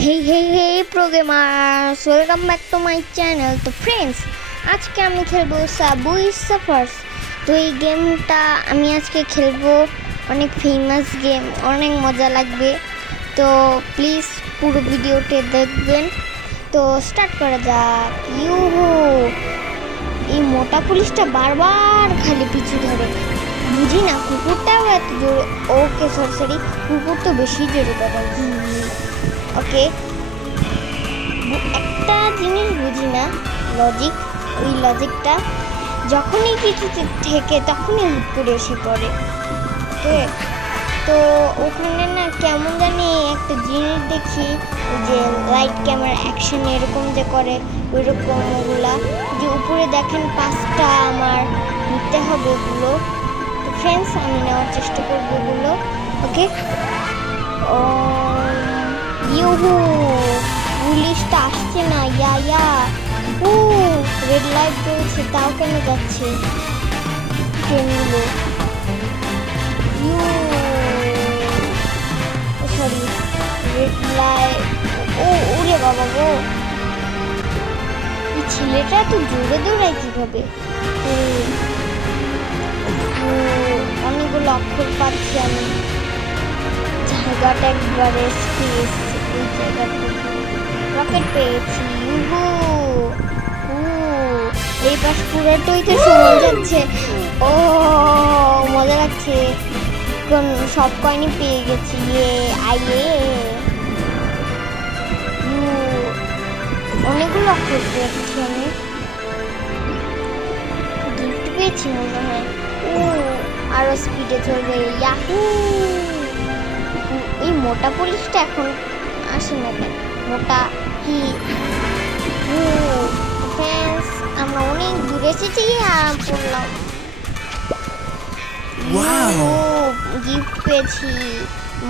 Hey pro gamers, welcome back to my channel. তো friends আজকে আমি খেলবো সাবওয়ে সার্ফার্স। তো এই গেমটা আমি আজকে খেলবো, অনেক ফেমাস গেম, অনেক মজা লাগবে। তো প্লিজ পুরো ভিডিওটা দেখবেন। তো স্টার্ট করা যাক। ইউহু, এই মোটা পুলিশটা বারবার খালি পিছু ধরে, বুঝি না কুকুরটাও এত জোরে। ওকে সরি, কুকুর তো বেশি জোরে দৌড়ায়। ওকে, একটা জিনিস বুঝি না, লজিক। ওই লজিকটা যখনই কিছু থেকে তখনই হুট করে এসে পড়ে। তো ওখানে না কেমন জানি একটা জিনিস দেখি, যে লাইট ক্যামেরা অ্যাকশন এরকম যে করে, ওই রকম ওগুলা যে উপরে দেখেন 5টা আমার নিতে হবে ওগুলো। তো ফ্রেন্ডস আমি নেওয়ার চেষ্টা করবো ওগুলো। ওকে, ইউহু, পুলিশটা আসছে না। ইয়া রেড লাইট জ্বলছে, তাও কেন যাচ্ছে ট্রেনগুলো? Sorry, red light. ওরে বাবা গো, এই ছেলেটা তো জোরে দৌড়ায় কিভাবে? অনেকগুলো অক্ষর পাচ্ছি আমি। জায়গাটা একবারে স্পেস, এই জায়গাটা রকেট পেয়েছি। এই পাশ পুরোটাই তো সময় যাচ্ছে। ও মজা লাগছে, সব কয়েনই পেয়ে গেছি। অনেকগুলো অক্ষর পেয়েছি আমি, গিফট পেয়েছি মনে হয়। আরো স্পিডে চলবে। ইয়াহু, এই মোটা পুলিশটা এখন আসে না কেন? মোটা কি ফ্রেন্ডস, আমরা অনেক দূরে এসেছি। আর পড়লাম, গিফট পেয়েছি,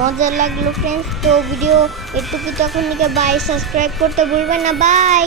মজা লাগলো ফ্রেন্ডস। তো ভিডিও একটু তখন থেকে বাই, সাবস্ক্রাইব করতে ভুলবেন না। বাই।